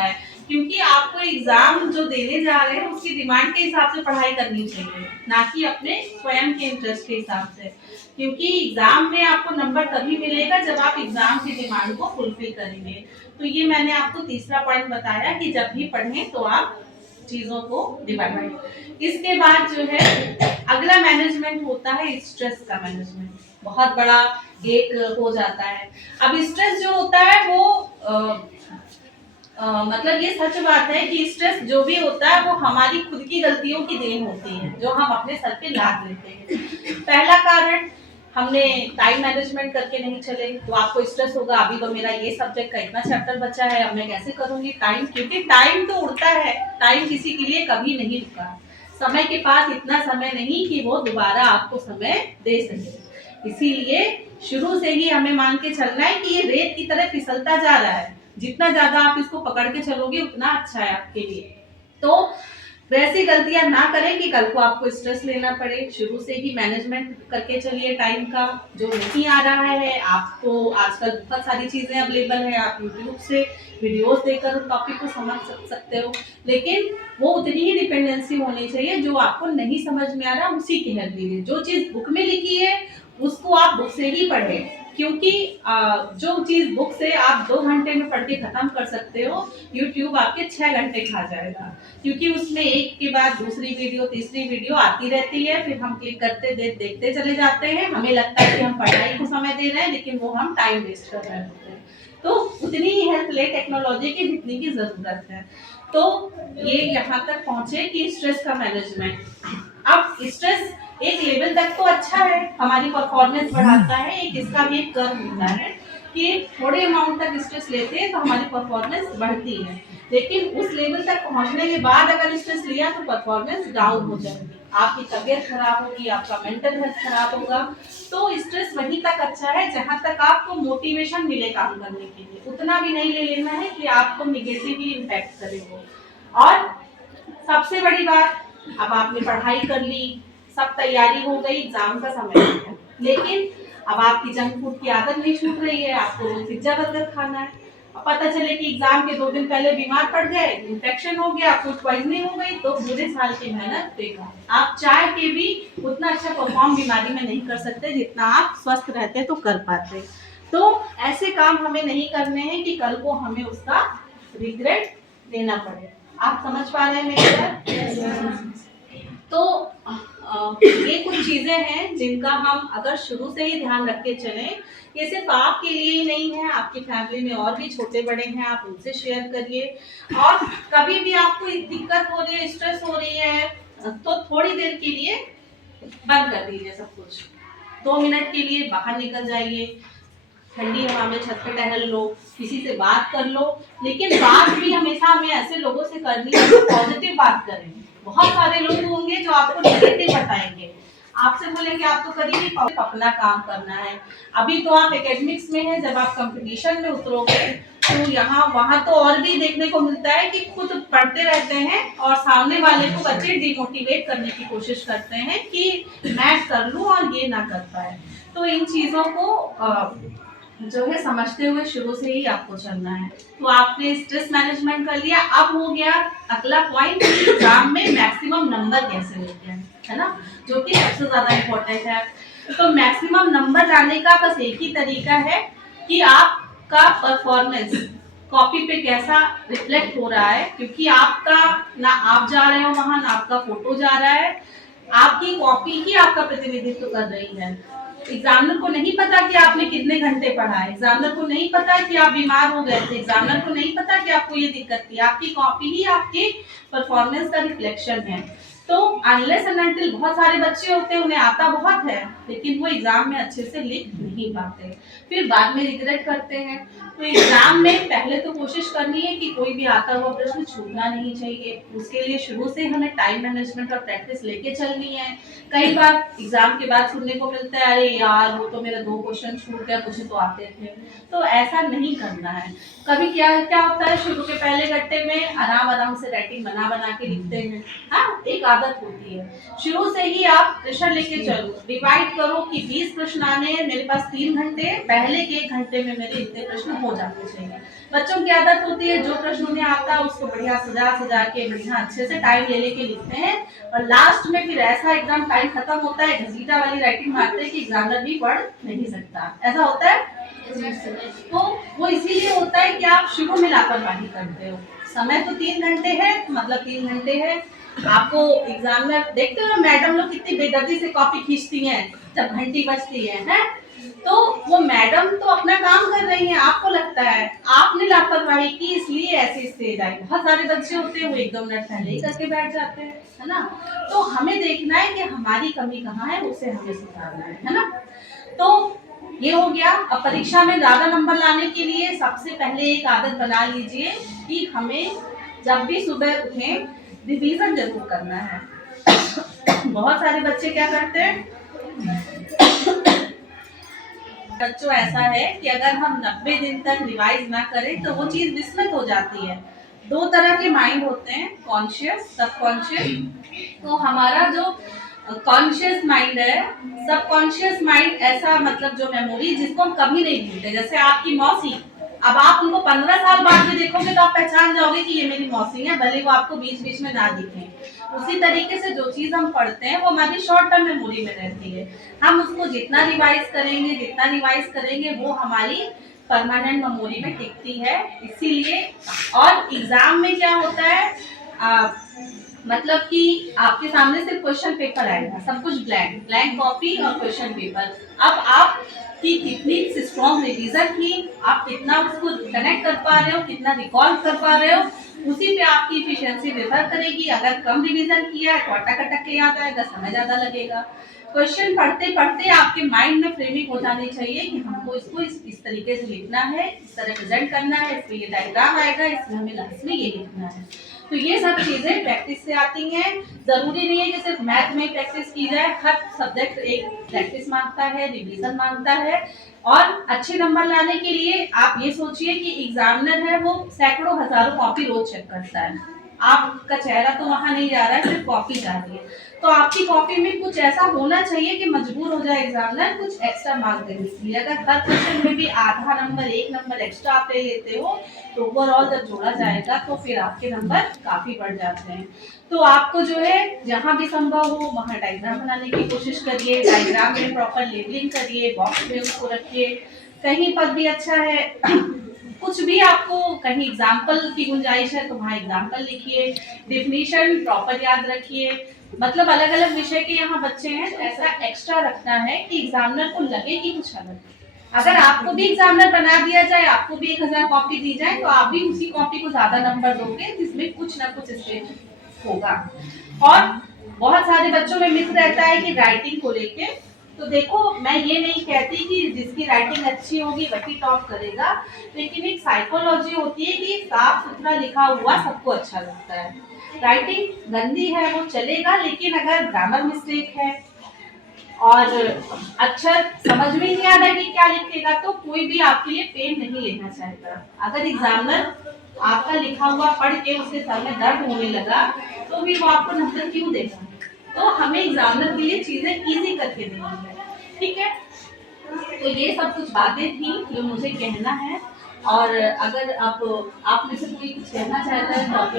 है, क्योंकि आपको एग्जाम जो देने जा रहे हैं उसकी डिमांड के हिसाब से पढ़ाई करनी चाहिए, ना कि अपने स्वयं के इंटरेस्ट के हिसाब से। क्योंकि एग्जाम में आपको नंबर तभी मिलेगा जब आप एग्जाम की डिमांड को फुलफिल करेंगे। तो ये मैंने आपको तीसरा पॉइंट बताया कि जब भी पढ़ें तो आप चीजों को डिवाइड। इसके बाद जो है अगला मैनेजमेंट होता है स्ट्रेस का मैनेजमेंट, बहुत बड़ा एक हो जाता है। अब स्ट्रेस जो होता है वो मतलब ये सच बात है कि स्ट्रेस जो भी होता है वो हमारी खुद की गलतियों की देन होती है जो हम अपने सर पे लाद लेते हैं। पहला कारण, हमने टाइम मैनेजमेंट करके नहीं चले तो आपको स्ट्रेस होगा, अभी तो मेरा ये सब्जेक्ट का इतना चैप्टर बचा है, अब मैं कैसे करूंगी टाइम, क्योंकि टाइम तो उड़ता है, टाइम किसी के लिए कभी नहीं रुका। समय के पास इतना समय नहीं कि वो दोबारा आपको समय दे सके। इसीलिए शुरू से ही हमें मान के चलना है कि ये रेत की तरह फिसलता जा रहा है, जितना ज्यादा आप इसको पकड़ के चलोगे उतना अच्छा है आपके लिए। तो वैसी गलतियां ना करें कि कल को आपको स्ट्रेस लेना पड़े। शुरू से ही मैनेजमेंट करके चलिए टाइम का। जो नहीं आ रहा है, आपको आजकल बहुत सारी चीजें अवेलेबल है, आप यूट्यूब से वीडियोस देखकर उस टॉपिक को समझ सकते हो, लेकिन वो उतनी ही डिपेंडेंसी होनी चाहिए। जो आपको नहीं समझ में आ रहा उसी की हेल्प लीजिए। जो चीज बुक में लिखी है उसको आप बुक से ही पढ़ें, क्योंकि जो चीज बुक से आप 2 घंटे में पढ़ के खत्म कर सकते हो, यूट्यूब आपके 6 घंटे खा जाएगा, क्योंकि उसमें एक के बाद दूसरी वीडियो तीसरी वीडियो आती रहती है। फिर हम क्लिक करते देखते चले जाते हैं, हमें लगता है कि हम पढ़ाई को समय दे रहे हैं, लेकिन वो हम टाइम वेस्ट कर रहे होते हैं। तो उतनी ही हेल्प ले टेक्नोलॉजी की जितनी की जरूरत है। तो ये यहाँ तक पहुंचे कि स्ट्रेस का मैनेजमेंट। अब स्ट्रेस एक लेवल तक तो अच्छा है, हमारी परफॉर्मेंस बढ़ाता है, एक इसका भी एक कर्व होता है कि थोड़े अमाउंट तक स्ट्रेस लेते हैं तो हमारी परफॉर्मेंस बढ़ती है, लेकिन उस लेवल तक पहुंचने के बाद अगर स्ट्रेस लिया तो परफॉर्मेंस डाउन हो जाएगी, आपकी तबीयत खराब होगी, आपका मेंटल हेल्थ खराब होगा। तो स्ट्रेस वहीं तक अच्छा है जहां तक आपको मोटिवेशन मिले काम करने के लिए, उतना भी नहीं ले लेना है कि आपको निगेटिवली इम्पैक्ट करे वो। और सबसे बड़ी बात, अब आपने पढ़ाई कर ली, सब तैयारी हो गई, एग्जाम का समय आ गया, लेकिन अब आपकी जंक फूड की आदत नहीं छूट रही है, आपको रोज पिज्जा बर्गर खाना है। अब पता चले कि एग्जाम के 2 दिन पहले बीमार पड़ गए, इन्फेक्शन हो गया, फूड पॉइजनिंग हो गई, तो पूरे साल की मेहनत बेकार। आप चाह के भी उतना अच्छा परफॉर्म बीमारी में नहीं कर सकते जितना आप स्वस्थ रहते तो कर पाते। तो ऐसे काम हमें नहीं करने हैं कि कल को हमें उसका रिग्रेट देना पड़े। आप समझ पा रहे हैं मेरी बात? तो ये कुछ चीजें हैं जिनका हम अगर शुरू से ही ध्यान रख के चलें, ये सिर्फ आपके लिए ही नहीं है, आपकी फैमिली में और भी छोटे बड़े हैं, आप उनसे शेयर करिए। और कभी भी आपको दिक्कत हो रही है, स्ट्रेस हो रही है, तो थोड़ी देर के लिए बंद कर दीजिए सब कुछ, 2 मिनट के लिए बाहर निकल जाइए, ठंडी हवा में छत पे टहल लो, किसी से बात कर लो, लेकिन बात भी हमेशा हमें ऐसे लोगों से करनी है जो पॉजिटिव बात करें। बहुत सारे लोग होंगे जो आपको नेगेटिव बताएंगे, आपसे बोलेंगे आप तो कर ही नहीं पाओगे, अपना काम करना है। अभी तो आप एकेडमिक्स में हैं, जब आप कंपटीशन में उतरोगे तो यहाँ वहाँ तो और भी देखने को मिलता है कि खुद पढ़ते रहते हैं और सामने वाले को बच्चे डिमोटिवेट करने की कोशिश करते हैं कि मैं कर लूँ और ये ना कर पाए। तो इन चीज़ों को जो है समझते हुए शुरू से ही आपको चलना है। तो आपने स्ट्रेस मैनेजमेंट कर लिया, अब हो गया अगला पॉइंट कि एग्जाम में मैक्सिमम नंबर कैसे लेते हैं, है ना, जो कि सबसे ज्यादा इम्पोर्टेंट है। तो मैक्सिमम नंबर लाने का बस एक ही तरीका है कि आपका परफॉर्मेंस कॉपी पे कैसा रिफ्लेक्ट हो रहा है, क्योंकि आपका ना आप जा रहे हो वहां, ना आपका फोटो जा रहा है, आपकी कॉपी ही आपका प्रतिनिधित्व कर रही है। एग्जामिनर को नहीं पता कि आपने कितने घंटे पढ़ा है, एग्जामिनर को नहीं पता कि आप बीमार हो गए थे, एग्जामिनर को नहीं पता कि आपको ये दिक्कत थी, आपकी कॉपी ही आपके परफॉर्मेंस का रिफ्लेक्शन है। तो अनलेस एंड अनटिल, बहुत सारे बच्चे होते हैं उन्हें आता बहुत है लेकिन वो एग्जाम में अच्छे से लिख नहीं पाते, फिर बाद में रिग्रेट करते हैं। तो एग्जाम में पहले तो कोशिश करनी है कि कोई भी आता हुआ प्रश्न छूटना नहीं चाहिए, उसके लिए शुरू से हमें टाइम मैनेजमेंट और प्रैक्टिस लेके चलनी है। कई बार एग्जाम के बाद सुनने को मिलता है अरे यार वो तो मेरे 2 क्वेश्चन छूट गए, मुझे तो आते थे। तो ऐसा नहीं करना है। कभी क्या क्या होता है, शुरू के पहले घंटे में आराम से राइटिंग बना के लिखते हैं, हाँ एक आदत होती है। शुरू से ही आप प्रेशर लेके चलो, डिवाइड करो कि 20 प्रश्न आने हैं, मेरे पास 3 घंटे, पहले के 1 घंटे में मेरे इतने प्रश्न हो जाते चाहिए। बच्चों की आदत होती है जो प्रश्न उन्हें आता है उसको बढ़िया सजा के बढ़िया अच्छे से टाइम ले लेके लिखते हैं, और लास्ट में फिर ऐसा एकदम टाइम खत्म होता है, घसीटा वाली राइटिंग मारते हैं कि एग्जामिनर भी पढ़ नहीं सकता। ऐसा होता है। तो वो इसीलिए होता है कि आप शुरू में लापरवाही करते हो। समय तो 3 घंटे है, मतलब 3 घंटे है। आपको एग्जामिनर देखते हो मैडम लोग कितनी बेदर्दी से कॉपी खींचती हैं जब घंटी बजती है? तो वो मैडम तो अपना काम कर रही हैं, आपको लगता है आपने लापरवाही की इसलिए ऐसी स्टेज आई। बहुत सारे बच्चे होते हैं वो 1-2 मिनट पहले ही करके बैठ जाते हैं, है ना। तो हमें देखना है कि हमारी कमी कहाँ है, उसे हमें सुधारना है ना। तो ये हो गया। अब परीक्षा में ज्यादा नंबर लाने के लिए सबसे पहले एक आदत बना लीजिए कि हमें जब भी सुबह उठें रिवीजन जरूर करना है। बहुत सारे बच्चे क्या करते हैं, बच्चों ऐसा है कि अगर हम 90 दिन तक रिवाइज ना करें तो वो चीज विस्मृत हो जाती है। 2 तरह के माइंड होते हैं, कॉन्शियस, सबकॉन्शियस। तो हमारा जो कॉन्शियस माइंड है, सबकॉन्शियस माइंड ऐसा मतलब जो मेमोरी जिसको हम कभी नहीं भूलते। जैसे आपकी मौसी, अब आप उनको 15 साल बाद भी देखोगे तो आप पहचान जाओगे कि ये मेरी मौसी है, भले वो आपको बीच बीच में ना दिखे। उसी तरीके से जो चीज हम पढ़ते हैं वो हमारी शॉर्ट टर्म मेमोरी में रहती है। हम उसको जितना रिवाइज करेंगे वो हमारी परमानेंट मेमोरी में टिकती है। इसीलिए और एग्जाम में क्या होता है, मतलब कि आपके सामने सिर्फ क्वेश्चन पेपर आएगा, सब कुछ ब्लैंक कॉपी और क्वेश्चन पेपर। अब आप कि कितनी स्ट्रॉन्ग रिवीजन की, आप कितना उसको कनेक्ट कर पा रहे हो, कितना रिकॉल कर पा रहे हो, उसी पे आपकी इफिशिएंसी निर्भर करेगी। अगर कम रिवीजन किया है तो अटक के याद आएगा, समय ज्यादा लगेगा। क्वेश्चन पढ़ते पढ़ते आपके माइंड में फ्रेमिंग हो जानी चाहिए कि हमको इसको इस तरीके से लिखना है, इस तरह प्रेजेंट करना है, इसमें ये डायग्राम आएगा, इसमें हमें लास्ट में ये लिखना है। तो ये सब चीजें प्रैक्टिस से आती हैं। जरूरी नहीं है कि सिर्फ मैथ में प्रैक्टिस की जाए, हर सब्जेक्ट एक प्रैक्टिस मांगता है, रिवीजन मांगता है। और अच्छे नंबर लाने के लिए आप ये सोचिए कि एग्जामिनर है वो सैकड़ों हजारों कॉपी रोज चेक करता है, आपका चेहरा तो वहां नहीं जा रहा है, सिर्फ कॉपी जा रही है। तो आपकी कॉपी में कुछ ऐसा होना चाहिए कि मजबूर हो जाए एग्जामिनर कुछ एक्स्ट्रा मार्क देने के लिए। अगर हर क्वेश्चन में भी आधा नंबर 1 नंबर एक्स्ट्रा आप ले लेते हो तो ओवरऑल जब जोड़ा जाएगा तो फिर आपके नंबर काफी बढ़ जाते हैं। तो आपको जो है जहां भी संभव हो वहां डायग्राम बनाने की कोशिश करिए, डायग्राम में प्रॉपर लेबलिंग करिए, बॉक्स में उसको रखिए। कहीं पर भी अच्छा है कुछ भी आपको कहीं एग्जाम्पल की गुंजाइश है तो वहाँ एग्जाम्पल लिखिए, डिफिनीशन प्रॉपर याद रखिए। मतलब अलग अलग विषय के यहाँ बच्चे हैं तो ऐसा एक्स्ट्रा रखना है कि एग्जामिनर को लगे कि कुछ अलग। अगर आपको भी एग्जामिनर बना दिया जाए, आपको भी 1000 कॉपी दी जाए तो आप भी उसी कॉपी को ज्यादा नंबर दोगे जिसमें कुछ ना कुछ स्टेज होगा। और बहुत सारे बच्चों में मिथ रहता है कि राइटिंग को लेके, तो देखो मैं ये नहीं कहती कि जिसकी राइटिंग अच्छी होगी वही टॉप करेगा, लेकिन एक साइकोलॉजी होती है कि साफ सुथरा लिखा हुआ सबको अच्छा लगता है। राइटिंग गंदी है वो चलेगा, लेकिन अगर ग्रामर मिस्टेक है और अक्षर समझ में नहीं आ रहा है कि क्या लिखेगा तो कोई भी आपके लिए पेन नहीं लेना चाहेगा। अगर एग्जामिनर आपका लिखा हुआ पढ़ के उसके सर में दर्द होने लगा तो भी वो आपको नंबर क्यों देगा। तो हमें एग्जामिनर के लिए चीजें इजी करके देनी है, ठीक है। तो ये सब कुछ बातें थी जो मुझे कहना है। और अगर आप में से कोई कुछ कहना चाहता है तो आप